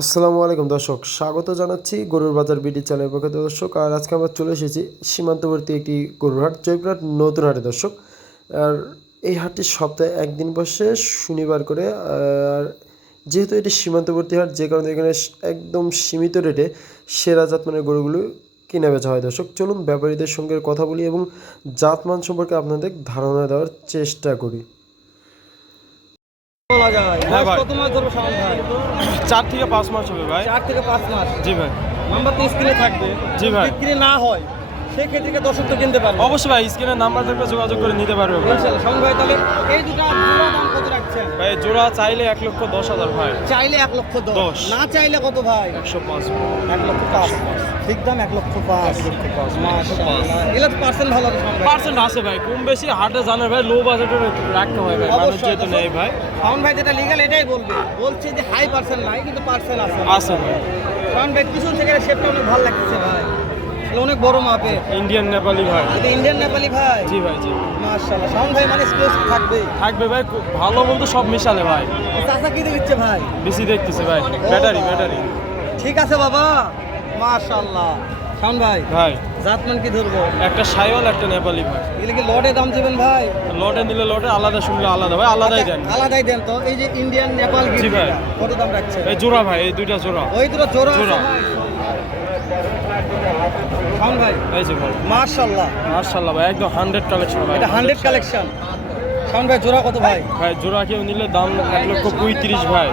আসসালামু আলাইকুম দর্শক, স্বাগত জানাচ্ছি গরুর বাজার বিডি চ্যানেলের পক্ষ থেকে দর্শক। আর আজকে আমরা চলে এসেছি সীমান্তবর্তী একটি গরুর হাট, জয়পুরহাট নতুন হাটে দর্শক। আর এই হাটটি সপ্তাহে একদিন বসে শনিবার করে। আর যেহেতু এটি সীমান্তবর্তী হাট, যে কারণে এখানে একদম সীমিত রেটে সেরা জাতমানের গরুগুলো কিনে বেচা হয় দর্শক। চলুন ব্যাপারীদের সঙ্গে কথা বলি এবং জাতমান সম্পর্কে আপনাদের ধারণা দেওয়ার চেষ্টা করি। বলা যায়। হ্যাঁ ভাই। কত মাস ধরবে শাওন ভাই? 4 থেকে 5 মাস হবে ভাই। 4 থেকে 5 মাস। জি ভাই। নাম্বার তো স্ক্রিনে থাকবে। জি ভাই। বিক্রি না হয় সেক্ষেত্রে কি দর্শক তো কিনতে পারবে? অবশ্যই ভাই, স্ক্রিনের নাম্বার থাকলে যোগাযোগ করে নিতে পারবে ভাই। ইনশাআল্লাহ। শাওন ভাই, তাহলে এই দুটো জোড়া দাম কত রাখছেন? ভাই জোড়া চাইলে 1,10,000 ভাই। চাইলে 1,10,000, 10 না চাইলে কত ভাই? 105 1,05,000। ঠিক দাম 1,05,000। 1,05,000 মাশাআল্লাহ। এগুলো তো পার্সেন্ট ভালো আছে শাওন ভাই। পার্সেন্ট আছে ভাই, কম বেশি হাটে জানে ভাই, লো বাজেটের রাখতে হয় ভাই, মানুষ অবশ্যই যেহেতু নেই ভাই। শাওন ভাই যেটা লিগ্যাল এটাই বলবে। বলছে যে হাই পার্সেন্ট নাই, কিন্তু পার্সেন্ট আছে। আছে ভাই। শাওন ভাই পিছন থেকে শেপটা অনেক ভালো লাগছে ভাই। এগুলো অনেক বড় মাপের। ইন্ডিয়ান নেপালি ভাই। এটা ইন্ডিয়ান নেপালি ভাই। জি ভাই, জি মাশাআল্লাহ। শাওন ভাই মানে স্পেস থাকবে। থাকবে ভাই, খুব ভালো বলতে সব মিশালে ভাই। চাচা কি দিচ্ছে ভাই? বেশি দেখতেছে ভাই, ব্যাটারি ব্যাটারি। ঠিক আছে বাবা, মাশাআল্লাহ। শাওন ভাই, ভাই জাতমান কি ধরবো? একটা সাইওয়াল, একটা নেপালি ভাই। এগুলো কি লটে দাম দিবেন ভাই? লটে নিলে লটে, আলাদা শুনলে আলাদা ভাই, আলাদাই দেন। আচ্ছা, আলাদাই দেন তো। এই যে ইন্ডিয়ান নেপাল জি ভাই। কত দাম রাখছে? এই জোড়া ভাই, এই দুইটা জোড়া। ওই দুটো জোড়া আছে জোড়া। ভাই। শাওন ভাই, এই যে ভাই, মাশাআল্লাহ। মাশাআল্লাহ ভাই, একদম 100 কালেকশন ভাই। এটা 100 কালেকশন। শাওন ভাই, জোড়া কত ভাই? ভাই জোড়া কেউ নিলে দাম 1,35,000 ভাই।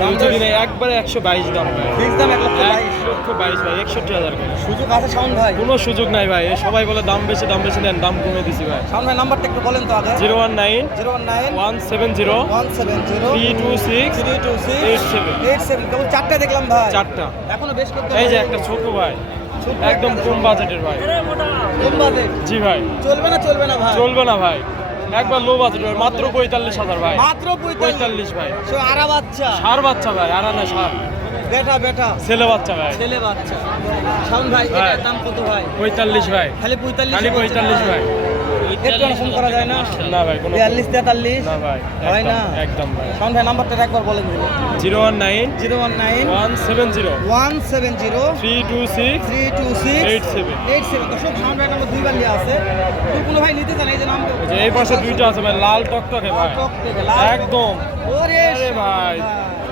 দাম যদি নেই একবারে 122 দাম ভাই। ফিক্স দাম 1,22,000। 1,22,000 ভাই, 61,000 করে। সুযোগ আছে শাওন ভাই? কোনো সুযোগ নাই ভাই, এই সবাই বলে দাম বেশি দেন, দাম কমে দিছি ভাই। শাওন ভাই, নাম্বারটা একটু বলেন তো আগে। 019 019 170 170 326 326 87 87। কেবল চারটে দেখলাম ভাই। চারটা। এখনো বেশ করতে এই যে একটা ছোট ভাই, একদম কম বাজেটের ভাই। কম বাজেট। জি ভাই। চলবে না ভাই? চলবে না ভাই, একবার লো বাজেট ভাই, মাত্র 45,000 ভাই। মাত্র 45 45 ভাই। সো আরা বাচ্চা। ষাঁড় বাচ্চা ভাই, আর না ষাঁড়, বেটা ছেলে বাচ্চা ভাই। ছেলে বাচ্চা। শাওন ভাই, ভাই। এটার দাম কত ভাই? 45 ভাই, খালি 45 খালি 45 ভাই। একটু ফোন করা যায় না? না ভাই, কোনো 42 43 না ভাই, হয় না? একদম ভাই। শাওন ভাই, নাম্বারটা একবার বলেন দিন। 019 019 170 170 326 326 87। 87। দর্শক, শাওন ভাই নাম্বার দুইবার লিয়ে আছে। তো কোনো ভাই নিতে চান এই যে নাম্বার। যে এই পাশে দুইটা আছে ভাই, লাল টকটকে ভাই, একদম। ওরে আরে ভাই,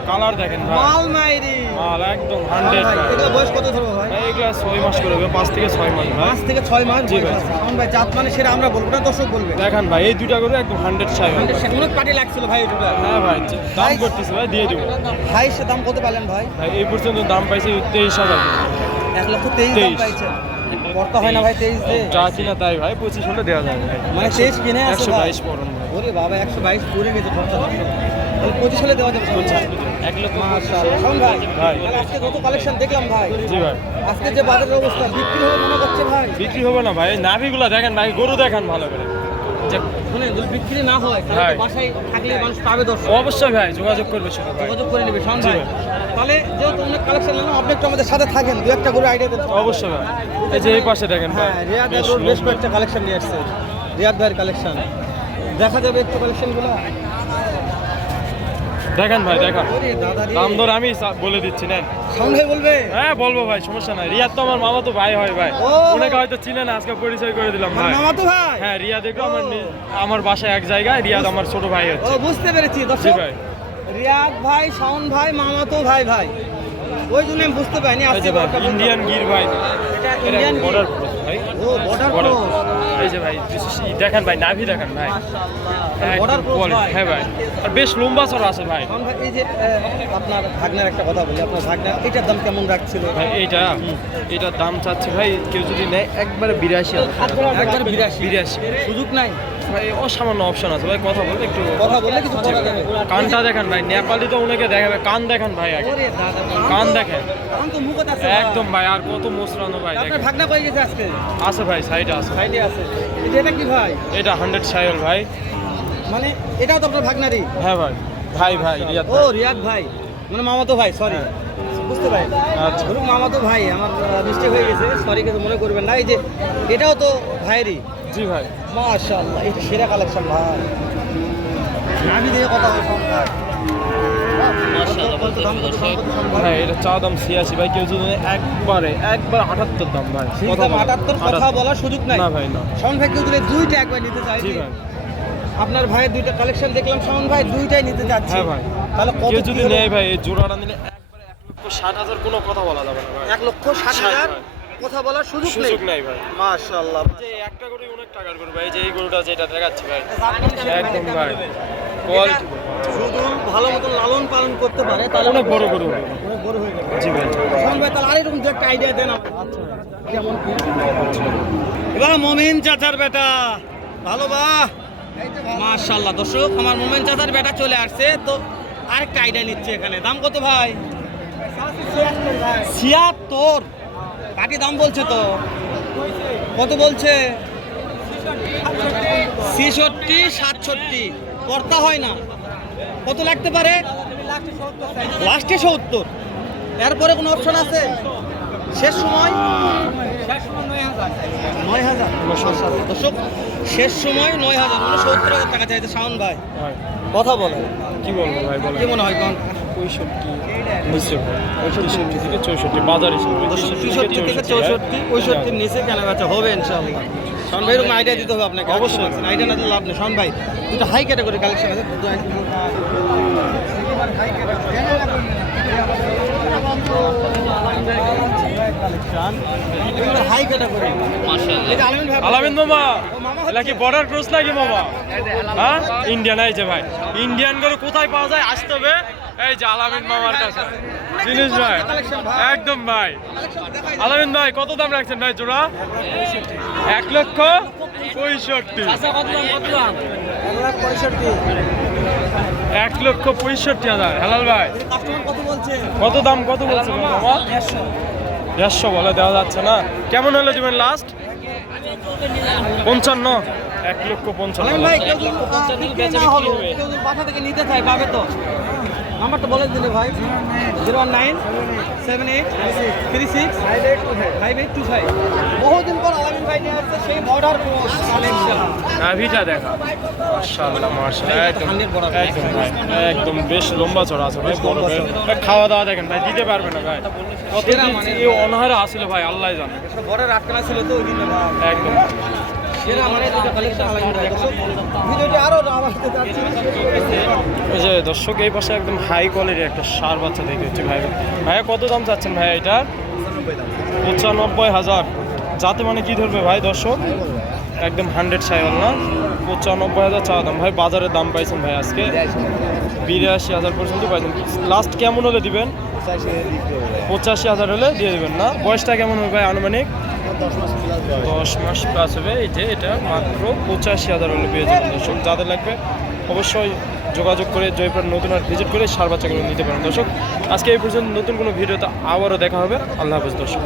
কালার দেখেন ভাই, মাল মাইরি। মাল একদম শাওন 100 ভাই, ভাই। এগুলো বয়স কত ধরবো ভাই? ভাই এগুলা 6 মাস করে হবে, 5 থেকে 6 মাস ভাই। 5 থেকে 6 মাস জি বয়স ভাই। আছে। শাওন ভাই, জাত মানে সেটা আমরা বলবো না, দর্শক বলবে। দেখান ভাই, এই দুইটা করে একদম 100 চাই ভাই। অনেক পার্টি লাগছিল ভাই এটা। হ্যাঁ ভাই, দাম করতেছে ভাই, দিয়ে দিব ভাই, সে দাম কত পেলেন ভাই? ভাই। এই পর্যন্ত দাম পাইছে 23,000। 1,23,000 দাম 23 পাইছেন। বর্তা হয় না ভাই 23 দে? যা কিনা তাই ভাই, 25 হলে দেওয়া যাবে ভাই। মানে 23 কিনে আছে ভাই। 122 পড়ুন ভাই। ওরে বাবা, 122 পড়ে গেছে খরচা। তাহলে 25 হলে দেওয়া যাবে। 1,00,000। মাশাআল্লাহ। শাওন ভাই, ভাই। তাহলে আজকে যত কালেকশন দেখলাম ভাই, জি ভাই। আজকে যে বাজারের অবস্থা, বিক্রি হবে মনে করছে ভাই? বিক্রি হবে না ভাই, নাভিগুলা দেখেন ভাই, গরু দেখেন ভালো করে। শুনে যদি বিক্রি না হয় তাহলে ভাই। তো বাসায় থাকলে মানুষ পাবে দর্শক। অবশ্যই ভাই, যোগাযোগ করবে শুধু ভাই। যোগাযোগ করে নেবে শাওন জি ভাই। ভাই। তাহলে যেহেতু অনেক কালেকশন নিলাম, আপনি একটু আমাদের সাথে থাকেন, দু একটা করে আইডিয়া দেন। অবশ্যই ভাই, এই যে এই পাশে দেখেন ভাই, হ্যাঁ, রিয়াদ এগ্রোর বেশ কয়েকটা কালেকশন নিয়ে আসছে। রিয়াদ ভাইয়ের কালেকশন দেখা যাবে একটু কালেকশনগুলো। দেখেন ভাই, দেখেন ওরে দাদা রে। দাম দর আমি বলে দিচ্ছি, নেন। শাওন ভাই বলবে? হ্যাঁ বলবো ভাই, সমস্যা নাই। রিয়াদ তো আমার মামা তো ভাই হয় ভাই, ও। ওনাকে হয়তো চিনে না, আজকে পরিচয় করে দিলাম ভাই। মামা তো ভাই। হ্যাঁ, রিয়াদ এগুলো আমার বাসায় এক জায়গায়, রিয়াদ আমার ছোট ভাই ও, হচ্ছে। বুঝতে পেরেছি জি দর্শক। ভাই। রিয়াদ ভাই, শাওন ভাই, মামা তো ভাই ভাই। ওই জন্য আমি বুঝতে পারিনি। এই যে ভাই, ইন্ডিয়ান গির ভাই, এটা এটা ইন্ডিয়ান বর্ডার ভাই। ও, বর্ডার Border। ক্রস। এই যে ভাই, দেখেন ভাই, নাভি দেখেন ভাই, মাশাআল্লাহ। বর্ডার একদম ক্রস quality। ভাই। হ্যাঁ ভাই, আর বেশ লম্বা চড়া আছে ভাই। শাওন ভাই, এই যে আপনার ভাগনার একটা কথা বলি, আপনার ভাগনা এটার দাম কেমন রাখছিল? ভাই এটার দাম চাচ্ছে ভাই, কেউ যদি নেয় একবারে 82,000। একবার 82। 82 সুযোগ নাই? ভাই, অসামান্য অপশন আছে ভাই, কথা বললে একটু। কথা বললে কিছু করা যাবে। কানটা দেখেন ভাই, নেপালি তো ওনাকে দেখাবে, কান দেখেন ভাই আগে। ওরে দাদা, কান দেখেন, কান তো মুখত আছে। একদম ভাই, আর কত মোসরানো ভাই আপনার দেখেন। ভাগনা কই গেছে আজকে? আছে ভাই, সাইডে আছে। সাইডে আছে। এটা কি ভাই? এটা 100 সাইল ভাই। মানে এটাও তো আপনার ভাগনারই? হ্যাঁ ভাই, ভাই রিয়াদ ও, ভাই। রিয়াদ ভাই, মানে মামা তো ভাই, সরি বুঝতে পারি। আচ্ছা। ধরুন মামা তো ভাই, আমার মিস্টেক হয়ে গেছে, সরি কিছু মনে করবেন না। এই যে এটাও তো ভাইয়েরই। জি ভাই। মাশাআল্লাহ, এটা সেরা কালেকশন ভাই। আমি দিয়ে কথা হয় শাওন ভাই। মাশাআল্লাহ কত দাম কত দাম কত সম্ভব? ভাই এটা চা দাম 86 ভাই, কেউ যদি নেয় একবার 78 দাম ভাই। কথা বলা। 78 কথা বলার সুযোগ নাই। না ভাই না। শাওন ভাই কেউ যদি দুইটা একবার নিতে চায়, জি ভাই। আপনার ভাইয়ের দুইটা কালেকশন দেখলাম, শাওন ভাই দুইটাই নিতে যাচ্ছে। হ্যাঁ ভাই। তাহলে কত কেউ কি যদি হলো? নেয় ভাই এই জোড়াটা নিলে একবারে 1,60,000 কোনো কথা বলা যাবে না ভাই। 1,60,000 কথা বলার সুযোগ নেই। সুযোগ নাই ভাই। মাশাআল্লাহ। যে একটা গরুই অনেক টাকার গরু ভাই, যে এই গরুটা যেটা দেখাচ্ছি ভাই একদম ভাই কোয়ালিটি শুধু ভালো মতো লালন পালন করতে পারে তাহলে অনেক বড় গরু হবে। অনেক বড় হয়ে যাবে। জি ভাই। শাওন ভাই তাহলে আরেকরকম যে একটা আইডিয়া দেন আমাকে। কেমন কি? এবার মমিন চাচার বেটা ভালো বা মাশাআল্লাহ। দর্শক আমার মোমেন চাচার বেটা চলে আসছে, তো আরেকটা আইডিয়া নিচ্ছে এখানে। দাম কত ভাই? 76। কাটি দাম বলছে তো, কত বলছে? 66 67 কর্তা হয় না, কত লাগতে পারে? লাস্টে 70। এরপরে কোনো অপশন আছে? শেষ সময় 9,000। দর্শক শেষ সময় 9,000 মানে 70,000 টাকা চাইছে শাওন ভাই। ভাই কথা বলে কি বলবো ভাই বলেন। কি মনে হয় কোন? 65 নিচে ভাই। 65 থেকে 64 বাজার হিসেবে 63 থেকে 64 65 নিচে কেনা বেচা হবে ইনশাআল্লাহ। শাওন ভাই এরকম আইডিয়া দিতে হবে আপনাকে অবশ্যই। আইডিয়া না দিলে লাভ নেই। শাওন ভাই দুটো হাই ক্যাটাগরি কালেকশন আছে, দুটো হাই ক্যাটাগরি। মাশাআল্লাহ। এটা আলামিন ভাই আলামিন মামা এটা কি বর্ডার ক্রস নাকি মামা? হ্যাঁ ইন্ডিয়ান এই যে ভাই, ইন্ডিয়ান গরু কোথায় পাওয়া যায় আসতে হবে এই যে আলামিন মামার কাছে। জিনিস ভাই একদম ভাই। আলামিন ভাই কত দাম রাখছেন ভাই জোড়া? 1,65,000। আচ্ছা কত দাম কত দাম? 1,65,000 হেলাল ভাই। কাস্টমার কত বলছে? কত দাম কত বলছে মামা? 150 বলে দেওয়া যাচ্ছে না। কেমন হলে দিবেন লাস্ট? 55। 1,55,000। আলামিন ভাই কেউ যদি বিক্রি না হলো, কেউ যদি বাসা থেকে নিতে চায় পাবে তো? নাম্বারটা বলে দিলে ভাই। 019 78 36 5825। বহুদিন পর আলামিন ভাই নিয়ে আসছে সেই বর্ডার কালেকশন। নাভিটা দেখা মাশাআল্লাহ মাশাআল্লাহ একদম একদম ভাই একদম বেশ লম্বা চড়া আছে ভাই, বড় ভাই। খাওয়া দাওয়া দেখেন ভাই দিতে পারবে না ভাই, কত এই অনহারে আসলে ভাই আল্লাহ জানে। বর্ডার আটকানা ছিল তো ওই দিন একদম সেরা মানে দুটো কালেকশন আলামিন ভাই। ভিডিওটি আরো আমাকে যাচ্ছে। এই যে দর্শক এই পাশে একদম হাই কোয়ালিটির একটা সার বাচ্চা দেখে হচ্ছে ভাই। ভাইয়া কত দাম চাচ্ছেন ভাই এটার? 95,000। যাতে মানে কি ধরবে ভাই দর্শক? একদম 100 সাইওয়াল না? 95,000 চাওয়া দাম ভাই। বাজারের দাম পাইছেন ভাই আজকে 82,000 পর্যন্ত পাইছেন। লাস্ট কেমন হলে দিবেন? 85,000 হলে দিয়ে দিবেন না? বয়সটা কেমন হবে ভাই আনুমানিক? 10 মাস প্লাস হবে। এই যে এটা মাত্র 85,000 হলে পেয়ে যাবেন দর্শক। যাদের লাগবে অবশ্যই যোগাযোগ করে জয়পুর নতুন হাট ভিজিট করে সার বাচ্চাগুলো নিতে পারেন দর্শক। আজকে এই পর্যন্ত নতুন কোনো ভিডিওতে আবারও দেখা হবে। আল্লাহ হাফেজ দর্শক।